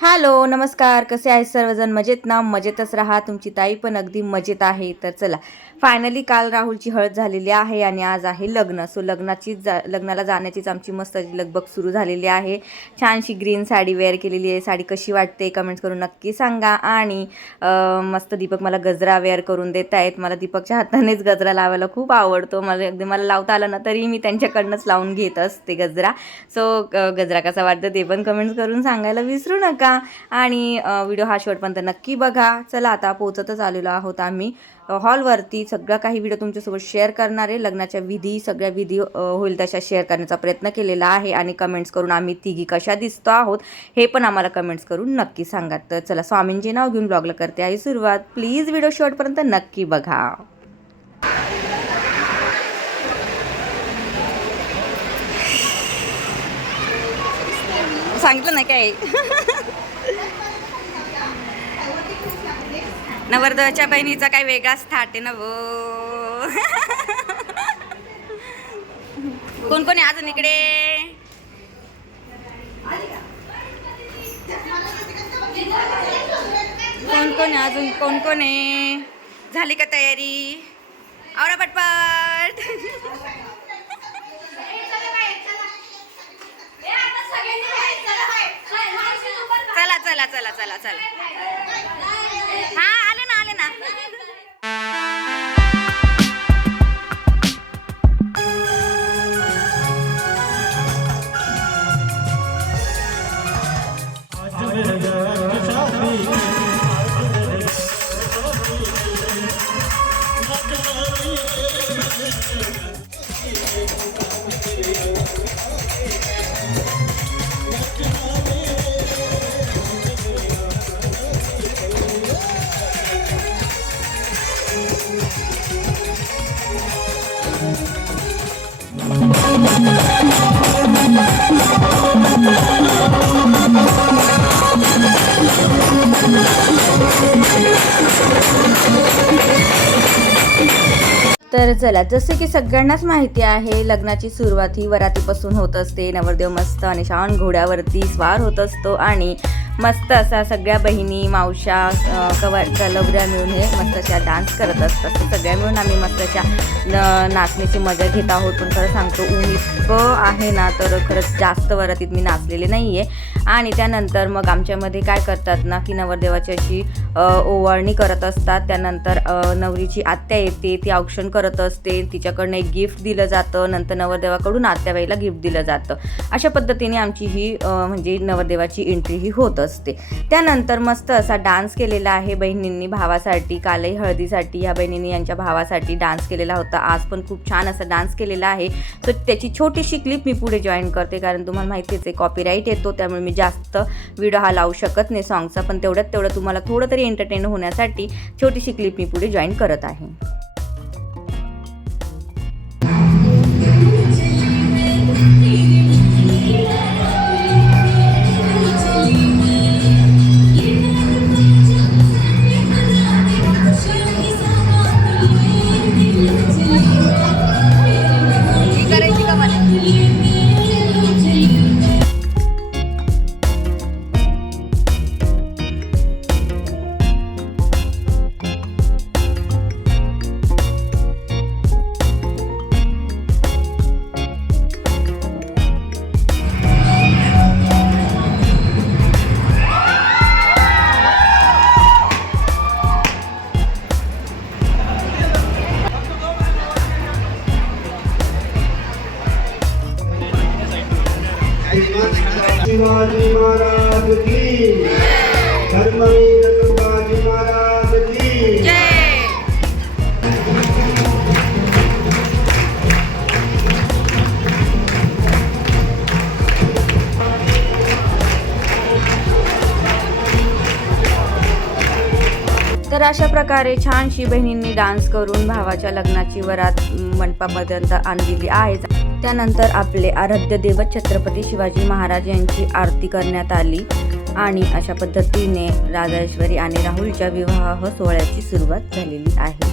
Hello नमस्कार, कसे आहेत सर्वजण? मजेत ना? मजेतच राहा. तुमची ताई पण अगदी मजेत आहे. तर चला, फायनली काल राहुलची हळद झालेली आहे आणि आज आहे लग्न. सो लग्नाला जाण्याचीच आमची मस्त लगबग सुरू झालेली आहे. छानशी ग्रीन साडी वेअर केलेली आहे. साडी कशी वाटते कमेंट्स करून नक्की सांगा. आणि मस्त दीपक मला गजरा वेअर करून देत आहेत. मला दीपकच्या हातानेच गजरा लावायला खूप आवडतो. मला लावता आलं ना तरी मी त्यांच्याकडनंच लावून घेत असते गजरा. सो गजरा कसा वाटतं ते पण कमेंट्स करून सांगायला विसरू नका. आणि व्हिडिओ हा शेवटपर्यंत नक्की बघा. चला, आता पोहोचतच आलेलो आहोत आम्ही हॉलवरती. सगळं काही व्हिडिओ तुमच्यासोबत शेअर करणार आहे. लग्नाच्या सगळ्या विधी होईल तशा शेअर करण्याचा प्रयत्न केलेला आहे. आणि कमेंट्स करून आम्ही तिघी कशा दिसतो आहोत हे पण आम्हाला कमेंट्स करून नक्की सांगा. तर चला, स्वामींचे नाव घेऊन ब्लॉगला करते आहे सुरुवात. प्लीज व्हिडिओ शेवटपर्यंत नक्की बघा. सांगितलं नाही काय नवरदेवाच्या बहिणीचा काही वेगळाच थाट आहे ना वो. कोण कोण आहे अजून इकडे? कोण कोण आहे अजून? कोण कोण आहे? झाली का तयारी? आवरा पटपट. चला चला चला चला चला. हा, आले ना आले ना. तर चला, जसे की सगळ्यांनाच माहिती आहे, लग्नाची सुरुवात ही वरातीपासून होत असते. नवरदेव मस्त आणि शान घोड्यावरती स्वार होत असतो आणि मस्त असा सगळ्या बहिणी मावशा कलवऱ्या मिळून हे मस्त अशा डान्स करत असतात. सगळ्या मिळून आम्ही मस्त अशा नाचण्याची मजा घेत आहोत. पण खरं सांगतो, ऊन इतकं आहे ना, तर खरंच जास्त वरातीत मी नाचलेले नाही आहे. आणि त्यानंतर मग आमच्यामध्ये काय करतात ना, की नवरदेवाची अशी ओवाळणी करत असतात. त्यानंतर नवरीची आत्या येते, ती औक्षण करत असते, तिच्याकडनं एक गिफ्ट दिलं जातं. नंतर नवरदेवाकडून आत्याबाईला गिफ्ट दिलं जातं. अशा पद्धतीने आमची ही म्हणजे नवरदेवाची एंट्री ही होत असते. त्यानंतर मस्त असा डान्स केलेला आहे बहिणींनी भावासाठी. कालही हळदीसाठी ह्या बहिणींनी यांच्या भावासाठी डान्स केलेला होता. आज पण खूप छान असा डान्स केलेला आहे. तर त्याची छोटीशी क्लिप मी पुढे जॉईन करते, कारण तुम्हाला माहितीच आहे कॉपीराईट येतो. त्यामुळे मी जास्त व्हिडिओ हा लावू शकत नाही सॉन्गचा. पण तेवढं तुम्हाला थोडं तरी एंटरटेन होण्यासाठी छोटीशी क्लिप मी पुढे जॉईन करत आहे. शिवाजी महाराज की धर्मवीर संभाजी महाराज की जय. तर अशा प्रकारे छानशी बहिणींनी डान्स करून भावाच्या लग्नाची वरात मंडपापर्यंत आणलेली आहे. त्यानंतर आपले आराध्य दैवत छत्रपती शिवाजी महाराज यांची आरती करण्यात आली आणि अशा पद्धतीने राजेश्वरी आणि राहुलच्या विवाह सोहळ्याची सुरुवात झालेली आहे.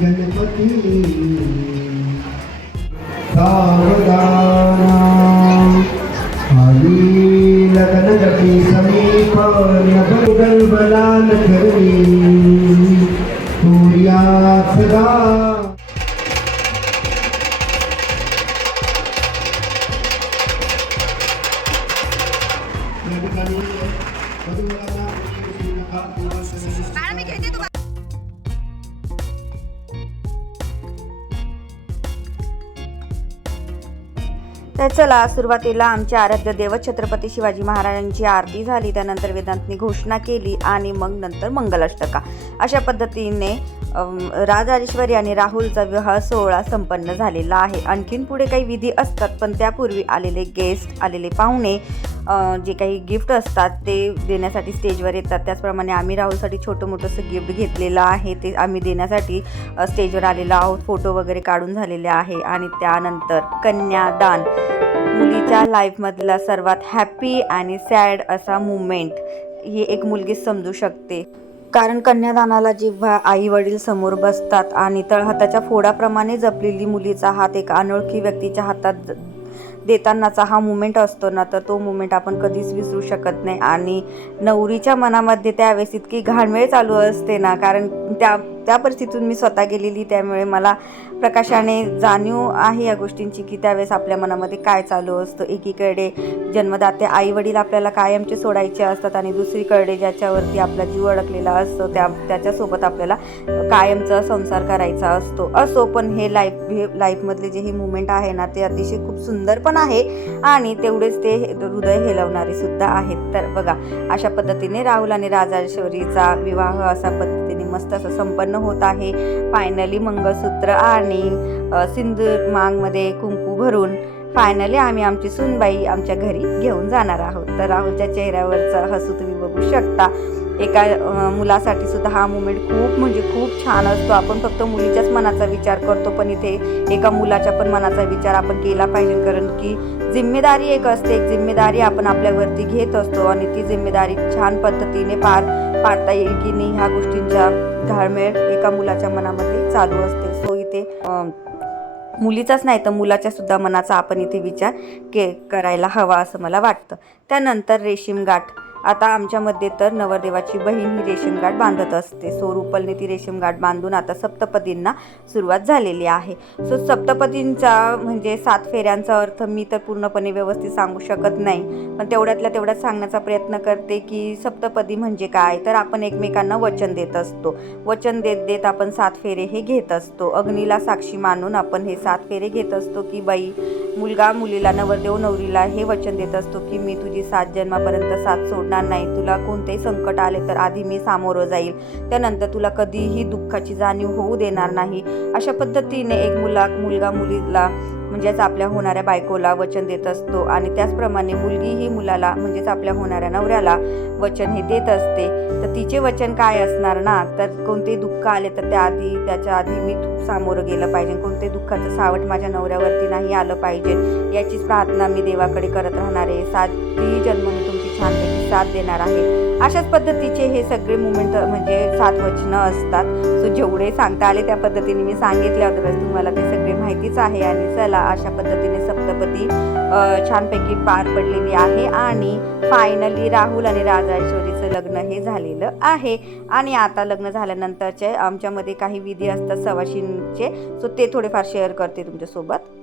गणपती सावधान हरी लगनगती समीप नभगल्बलाल करणी सूर्या सदा. तर चला, सुरुवातीला आमच्या आराध्य दैवत छत्रपती शिवाजी महाराजांची आरती झाली. त्यानंतर वेदांतनी घोषणा केली आणि मग नंतर मंगलाष्टका. अशा पद्धतीने राजेश्वरी आणि राहुलचा विवाह सोहळा संपन्न झालेला आहे. आणखीन पुढे काही विधी असतात, पण त्यापूर्वी आलेले गेस्ट, आलेले पाहुणे जे काही गिफ्ट असतात ते देण्यासाठी स्टेजवर येतात. त्याचप्रमाणे आम्ही राहुलसाठी छोटं मोठंसं गिफ्ट घेतलेलं आहे, ते आम्ही देण्यासाठी स्टेजवर आलेलो आहोत. फोटो वगैरे काढून झालेले आहे. आणि त्यानंतर कन्यादान, मुलीच्या लाईफमधला सर्वात हॅपी आणि सॅड असा मुमेंट ही एक मुलगीच समजू शकते. कारण कन्यादानाला जेव्हा आई वडील समोर बसतात आणि तळहाताच्या फोडाप्रमाणे जपलेली मुलीचा हात एका अनोळखी व्यक्तीच्या हातात देतानाचा हा मुमेंट असतो ना, तर तो मुमेंट आपण कधीच विसरू शकत नाही. आणि नवरीच्या मनामध्ये त्यावेळेस इतकी घाणमेळ चालू असते ना, कारण त्या परिस्थितीतून मी स्वतः गेलेली, त्यामुळे मला प्रकाशाने जाणीव आहे या गोष्टींची की त्यावेळेस आपल्या मनामध्ये काय चालू असतं. एकीकडे जन्मदाते आई वडील आपल्याला कायमचे सोडायचे असतात आणि दुसरीकडे ज्याच्यावरती आपला जीव अडकलेला असतो त्याच्यासोबत आपल्याला कायमचा संसार करायचा असो. पण हे लाईफमधले जे हे मुमेंट आहे ना, ते अतिशय खूप सुंदर पण आहे आणि तेवढेच ते हृदय हेलवणारे सुद्धा आहेत. तर बघा, अशा पद्धतीने राहुल आणि राजेश्वरीचा विवाह असा पद्धतीने मस्त असं संपन्न होत आहे. फायनली मंगळसूत्र आणि सिंदूर मांगमध्ये कुंकू भरून फायनली आम्ही आमची सूनबाई आमच्या घरी घेऊन जाणार आहोत. तर राहुलच्या चेहऱ्यावरचा हसू तुम्ही बघू शकता. एका मुलासाठी सुद्धा हा मुमेंट खूप म्हणजे खूप छान असतो. आपण फक्त मुलीच्याच मनाचा विचार करतो, पण इथे एका मुलाच्या पण मनाचा विचार आपण केला पाहिजे. कारण की जिम्मेदारी एक असते, एक जिम्मेदारी आपण आपल्यावरती घेत असतो आणि ती जिम्मेदारी छान पद्धतीने पाडता येईल की नाही ह्या गोष्टींचा घाळमेळ एका मुलाच्या मनामध्ये चालू असते. सो इथे मुलीचाच नाही तर मुलाच्या सुद्धा मनाचा आपण इथे विचार करायला हवा असं मला वाटतं. त्यानंतर रेशीमगाठ. आता आमच्यामध्ये तर नवरदेवाची बहीण ही रेशीमगाठ बांधत असते. सो रुपलने ती रेशीमगाठ बांधून आता सप्तपदींना सुरुवात झालेली आहे. सो सप्तपदींचा म्हणजे 7 फेऱ्यांचा अर्थ मी तर पूर्णपणे व्यवस्थित सांगू शकत नाही, पण तेवढ्यातल्या तेवढ्यात सांगण्याचा प्रयत्न करते की सप्तपदी म्हणजे काय. तर आपण एकमेकांना वचन देत असतो. वचन देत आपण 7 फेरे हे घेत असतो. अग्नीला साक्षी मानून आपण हे 7 फेरे घेत असतो की बाई, मुलगा मुलीला, नवरदेव नवरीला हे वचन देत असतो की मी तुझी 7 जन्मापर्यंत साथ सोडणार नाही. तुला कोणतेही संकट आले तर आधी मी सामोरं जाईल, त्यानंतर तुला कधीही दुःखाची जाणीव होऊ देणार नाही. अशा पद्धतीने एक मुलगा मुलीला म्हणजेच आपल्या होणाऱ्या बायकोला वचन देत असतो आणि त्याचप्रमाणे मुलगी ही मुलाला म्हणजेच आपल्या होणाऱ्या नवऱ्याला वचन हे देत असते. तर तिचे वचन काय असणार ना, तर कोणतेही दुःख आले तर त्याच्या आधी मी सामोरं गेलं पाहिजे, कोणतेही दुःखाचं सावट माझ्या नवऱ्यावरती नाही आलं पाहिजे, याचीच प्रार्थना मी देवाकडे करत राहणार आहे. 7 जन्म मी तुमची छानपैकी साथ देणार आहे. अशाच पद्धतीचे हे सगळे मुमेंट म्हणजे 7 वचनं असतात. सो जेवढे सांगता आले त्या पद्धतीने मी सांगितले, अदरवाईज तुम्हाला ते सगळे माहितीच आहे. आणि चला, अशा पद्धतीने सप्तपदी छानपैकी पार पडलेली आहे आणि फायनली राहुल आणि राजेश्वरीचं लग्न हे झालेलं आहे. आणि आता लग्न झाल्यानंतरचे आमच्यामध्ये काही विधी असतात सवाशींचे, सो ते थोडेफार शेअर करते तुमच्यासोबत.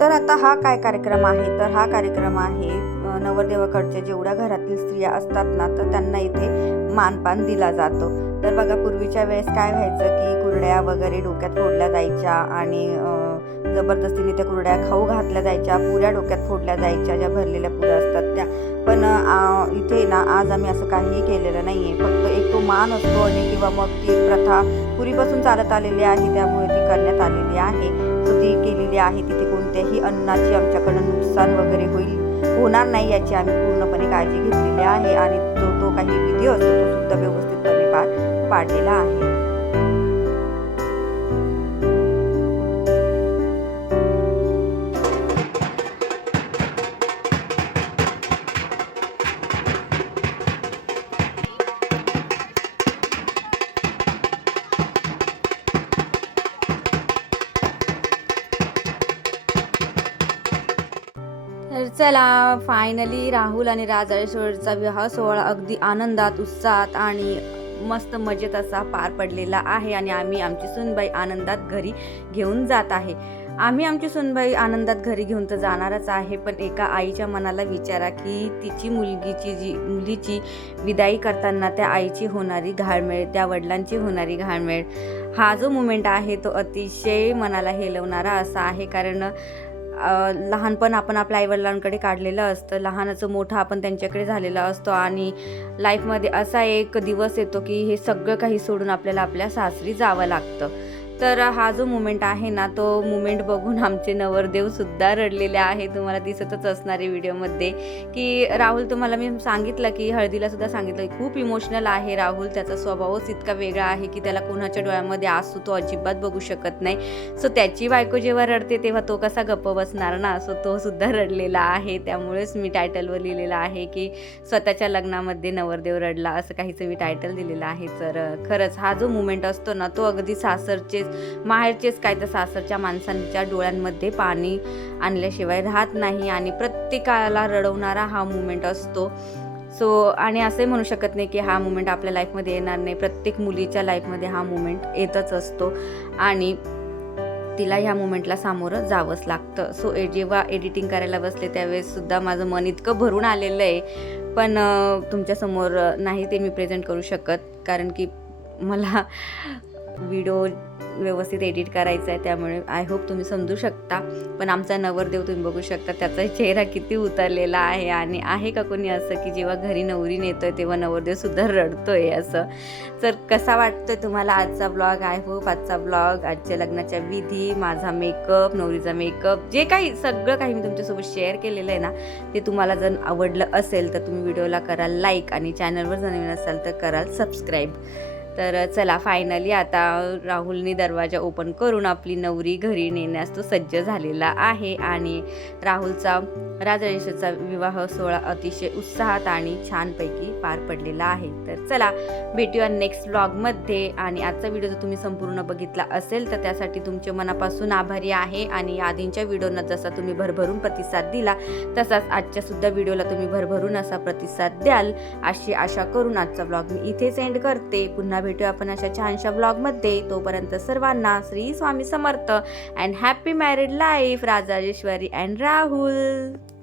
तर आता हा काय कार्यक्रम आहे, तर हा कार्यक्रम आहे नवरदेवाकडच्या जेवढ्या घरातील स्त्रिया असतात ना, तर त्यांना इथे मानपान दिला जातो. तर बघा, पूर्वीच्या वेळेस काय व्हायचं की कुरड्या वगैरे डोक्यात फोडल्या जायच्या आणि जबरदस्तीने त्या कुरड्या खाऊ घातल्या जायच्या, पुऱ्या डोक्यात फोडल्या जायच्या, ज्या भरलेल्या पुऱ्या असतात त्या. पण इथे ना आज आम्ही असं काहीही केलेलं नाही आहे. फक्त एक तो मान असतो आणि किंवा मग ती प्रथा पूर्वीपासून चालत आलेली आहे, त्यामुळे ती करण्यात आलेली आहे. सो ती केलेली आहे. तिथे कोणत्याही अन्नाची आमच्याकडून नुकसान वगैरे होणार नाही याची आम्ही पूर्णपणे काळजी घेतलेली आहे. आणि तो काही विधी असतो तो सुद्धा व्यवस्थितपणे पार पाडलेला आहे. तर चला, फायनली राहुल आणि राजेश्वरीचा विवाह सोहळा अगदी आनंदात, उत्साहात आणि मस्त मजेत असा पार पडलेला आहे. आणि आम्ही आमची सूनबाई आनंदात घरी घेऊन जात आहे. आम्ही आमची सूनबाई आनंदात घरी घेऊन तर जाणारच आहे, पण एका आईच्या मनाला विचारा की तिची मुलीची विदाई करताना त्या आईची होणारी घालमेल, त्या वडिलांची होणारी घालमेल, हा जो मुमेंट आहे तो अतिशय मनाला हेलवणारा असा आहे. कारण लहानपण आपण आपल्या आईवडिलांकडे काढलेलं असतं, लहानाचं मोठं आपण त्यांच्याकडे झालेलं असतो आणि लाईफमध्ये असा एक दिवस येतो की हे सगळं काही सोडून आपल्याला आपल्या सासरी जावं लागतं. तर हा जो मुमेंट आहे ना, तो मुमेंट बघून आमचे नवरदेवसुद्धा रडलेले आहे. तुम्हाला दिसतच असणार आहे व्हिडिओमध्ये की राहुल, तुम्हाला मी सांगितलं की हळदीलासुद्धा सांगितलं, खूप इमोशनल आहे राहुल. त्याचा स्वभावच इतका वेगळा आहे की त्याला कोणाच्या डोळ्यामध्ये आसू तो अजिबात बघू शकत नाही. सो त्याची बायको जेव्हा रडते तेव्हा तो कसा गप्प बसणार ना, सो तो सुद्धा रडलेला आहे. त्यामुळेच मी टायटलवर लिहिलेलं आहे की स्वतःच्या लग्नामध्ये नवरदेव रडला, असं काहीचं मी टायटल दिलेलं आहे. तर खरंच हा जो मुमेंट असतो ना, तो अगदी माहेरचेच काय तर सासरच्या माणसांच्या डोळ्यांमध्ये पाणी आणल्याशिवाय राहत नाही आणि प्रत्येकाला रडवणारा हा मुमेंट असतो. सो आणि असंही म्हणू शकत नाही की हा मुमेंट आपल्या लाईफमध्ये येणार नाही. प्रत्येक मुलीच्या लाईफमध्ये हा मुमेंट येतच असतो आणि तिला ह्या मुमेंटला सामोरं जावंच लागतं. सो जेव्हा एडिटिंग करायला बसले त्यावेळेस सुद्धा माझं मन इतकं भरून आलेलं आहे, पण तुमच्यासमोर नाही ते मी प्रेझेंट करू शकत, कारण की मला व्हिडिओ व्यवस्थित एडिट करायचं आहे. त्यामुळे आय होप तुम्ही समजू शकता. पण आमचा नवरदेव तुम्ही बघू शकता, त्याचा चेहरा किती उतरलेला आहे. आणि आहे का कोणी असं की जेव्हा घरी नवरी नेतोय तेव्हा नवरदेवसुद्धा रडतोय असं. तर कसा वाटतोय तुम्हाला आजचा ब्लॉग? आय होप आजचा ब्लॉग, आजच्या लग्नाच्या विधी, माझा मेकअप, नवरीचा मेकअप, जे काही सगळं काही मी तुमच्यासोबत शेअर केलेलं आहे ना, ते तुम्हाला जर आवडलं असेल तर तुम्ही व्हिडिओला कराल लाईक आणि चॅनलवर जर नवीन असाल तर कराल सबस्क्राईब. तर चला, फायनली आता राहुलने दरवाजा ओपन करून आपली नवरी घरी नेण्यास तो सज्ज झालेला आहे. आणि राहुलचा राजेश्वरीचा विवाह सोहळा अतिशय उत्साहात आणि छानपैकी पार पडलेला आहे. तर चला, भेटूया नेक्स्ट व्लॉगमध्ये. आणि आजचा व्हिडिओ जर तुम्ही संपूर्ण बघितला असेल तर त्यासाठी तुमचे मनापासून आभारी आहे. आणि आधींच्या व्हिडिओना जसा तुम्ही भरभरून प्रतिसाद दिला तसाच आजच्यासुद्धा व्हिडिओला तुम्ही भरभरून असा प्रतिसाद द्याल अशी आशा करून आजचा व्लॉग मी इथेच एंड करते. पुन्हा भेटूया आपण अशा छानशा ब्लॉगमध्ये. तोपर्यंत सर्वांना Shri Swami Samarth and happy married life, Rajeshwari and Rahul.